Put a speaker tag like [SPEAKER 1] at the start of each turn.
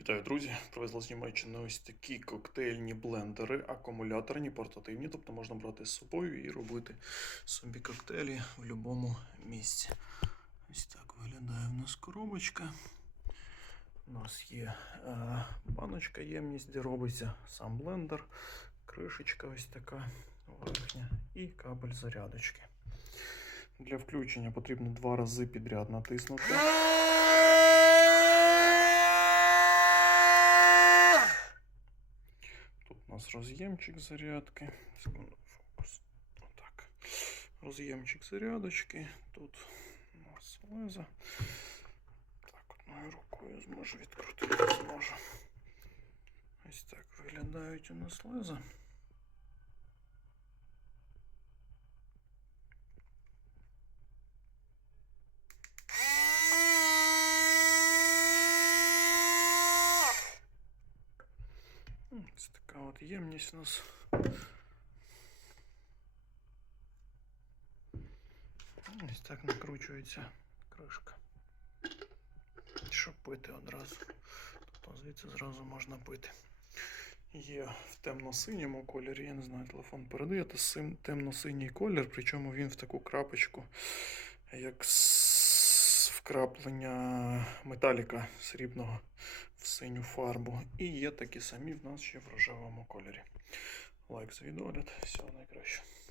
[SPEAKER 1] Вітаю, друзі! Привезли з Німеччини ось такі коктейльні блендери, акумуляторні, портативні, тобто можна брати з собою і робити собі коктейлі в будь-якому місці. Ось так виглядає в нас коробочка. У нас є е, баночка, ємність, де робиться сам блендер, кришечка ось така верхня і кабель зарядочки. Для включення потрібно два рази підряд натиснути. Тут у нас роз'ємчик зарядки. Секунду, фокус. Отак. Роз'ємчик зарядочки. Тут у нас леза. Так, одною рукою зможу відкрутити, зможу. Ось так виглядають у нас леза. Ось така от ємність у нас. Ось так накручується кришка. Щоб пити одразу. Тобто звідси зразу можна пити. Є в темно-синьому кольорі, я не знаю, телефон передає, це темно-синій колір, причому він в таку крапочку, як с- вкраплення металіка срібного в синю фарбу. І є такі самі в нас ще в рожевому кольорі. Лайк за відеогляд. Всього найкраще.